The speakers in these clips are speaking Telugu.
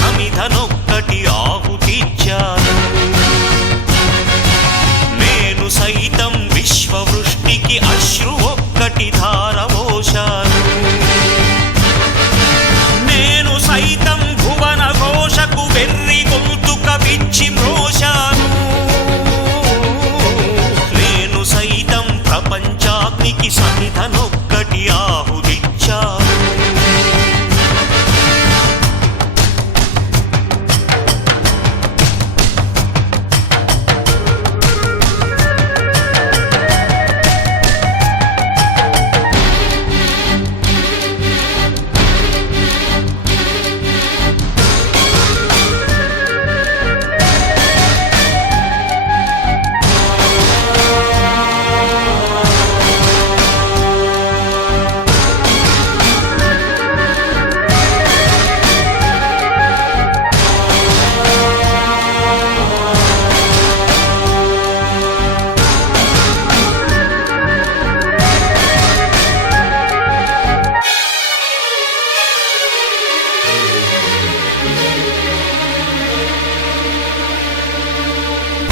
సమిధనొక్కటి ఆహుతిచ్చాను. నేను సైతం విశ్వవృష్టికి అశ్రు ఒక్కటి ధారవోశాను. నేను సైతం భువన ఘోషకు వెర్రి గొంతుక విచ్చి మ్రోశాను. నేను సైతం ప్రపంచాగ్నికి సమిధనొక్కటి ఆహుతిచ్చాను.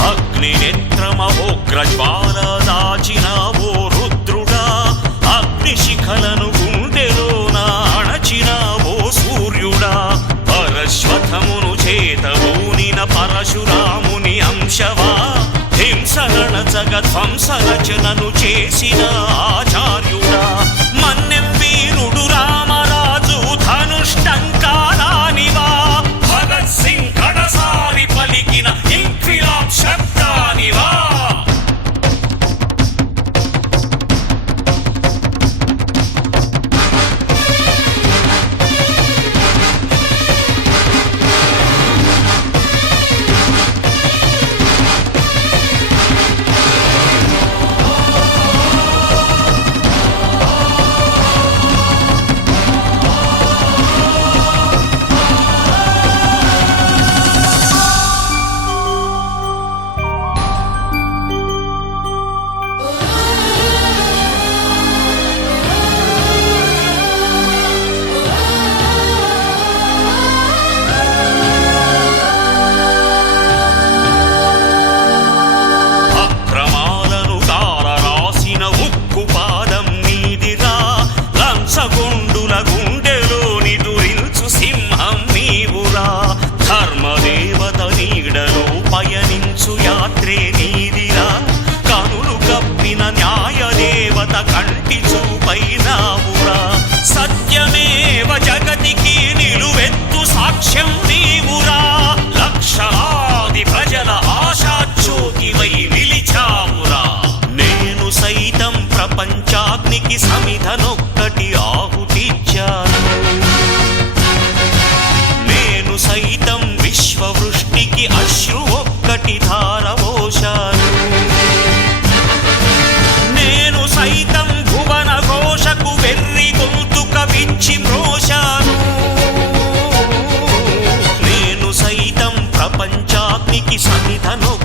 అగ్నినేత్రమహోగ్రజ్వాల దాచినావో రుద్రుడా, అగ్నిశిఖలను గుండెలోన అణచినావో సూర్యుడా. పరశ్వథమును చేతబూనిన పరశురాముని అంశవా, హింసగణచగ ధ్వంసరచనను చేసిన ఆచార్యుడా. మన్నెం వీరుడు రామరాజు ధనుష్టంకారానివా, భగత్ సింగ్ కడసారి పలికిన ఇంక్విలాబ్ శబ్దానివా. గుండుల గుండెలోని దురించు సింహం నీవురా. ధర్మదేవత నీడలో పయనించు యాత్రే నీదిరా. కనులు కప్పిన న్యాయదేవత కంటి చూపైనావురా. సత్యమేవ జగతికి నిలువెత్తు సాక్ష్యం నీవురా. లక్షలాది ప్రజల ఆశాజ్యోతివై నిలిచావురా. నేను సైతం ప్రపంచాగ్నికి సమిధనొక్కటి ఆహుతిచ్చాను. నేను సైతం విశ్వవృష్టికి అశ్రు ఒక్కటి ధారవోశాను. నేను సైతం భువన ఘోషకు వెర్రి గొంతుక విచ్చి మ్రోశాను. నేను సైతం ప్రపంచాగ్నికి సమిధనొక్కటి